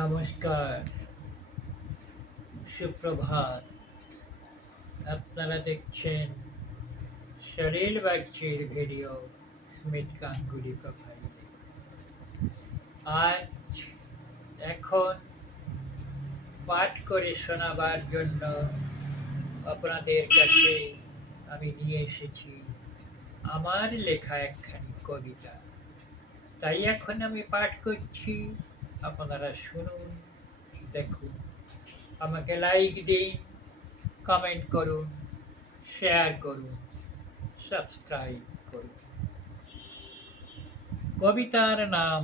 নমস্কার, সুপ্রভাত। আপনারা দেখছেন সলিল বাগচির ভিডিও স্মিথ গাঙ্গুলি প্রোফাইলে। আজ এখন পাঠ করে শোনাবার জন্য আপনাদের কাছে আমি নিয়ে এসেছি আমার লেখা একখানি কবিতা। তাই এখন আমি পাঠ করছি, আপনারা শুনুন, দেখুন, আমাকে লাইক দিন, কমেন্ট করুন, শেয়ার করুন, সাবস্ক্রাইব করুন। কবিতার নাম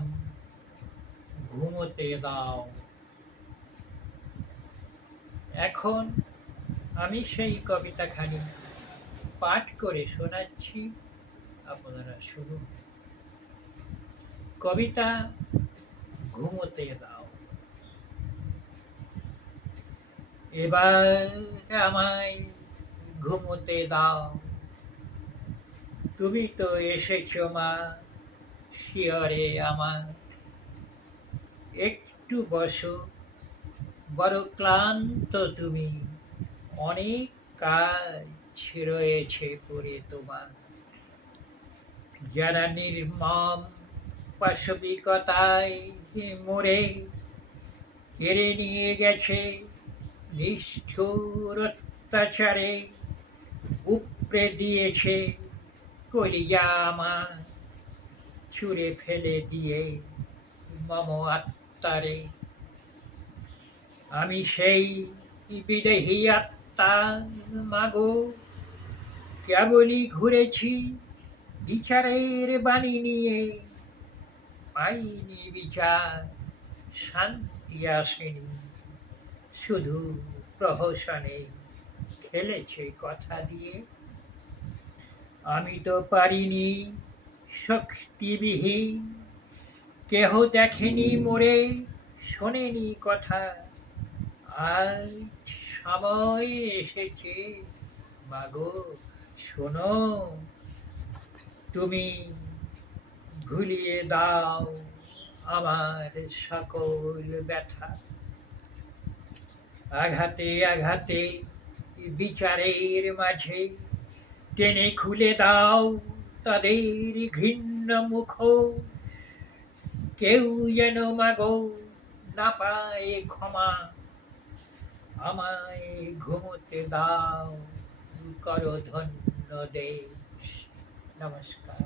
ঘুমোতে দাও। এখন আমি সেই কবিতাখানি পাঠ করে শোনাচ্ছি, আপনারা শুনুন। কবিতা ঘুমোতে দাও। এবার আমায় ঘুমোতে দাও। তুমি তো এসেছো মা শিয়রে আমার। একটু বসো, বড় ক্লান্ত তুমি, অনেক কাজ রয়েছে পড়ে তোমার। যারা নির্মম পাশবিকতায় মরে কেড়ে নিয়ে গেছে নিষ্ঠুর অত্যাচারে, উপড়ে দিয়েছে কলিজা আমার, ছুঁড়ে ফেলে দিয়ে মম আত্মারে। আমি সেই বিদেহী আত্মা মাগো, কেবলই ঘুরেছি বিচারের বাণী নিয়ে। পাইনি বিচার, শান্তি আসেনি, শুধু প্রহসনে খেলেছে কথা দিয়ে। আমি তো পারিনি শক্তিবিহীন, কেহ দেখেনি মোরে, শোনেনি কথা। আজ সময় এসেছে মাগো, শোনো, তুমি ভুলিয়ে দাও আমার সকল ব্যথা। আঘাতে আঘাতে বিচারের মাঝে টেনে খুলে দাও তাদের ঘৃণ্য মুখ। কেউ যেন মাগো না পায় ক্ষমা, আমায় ঘুমোতে দাও, করো ধন্য দেশ। নমস্কার।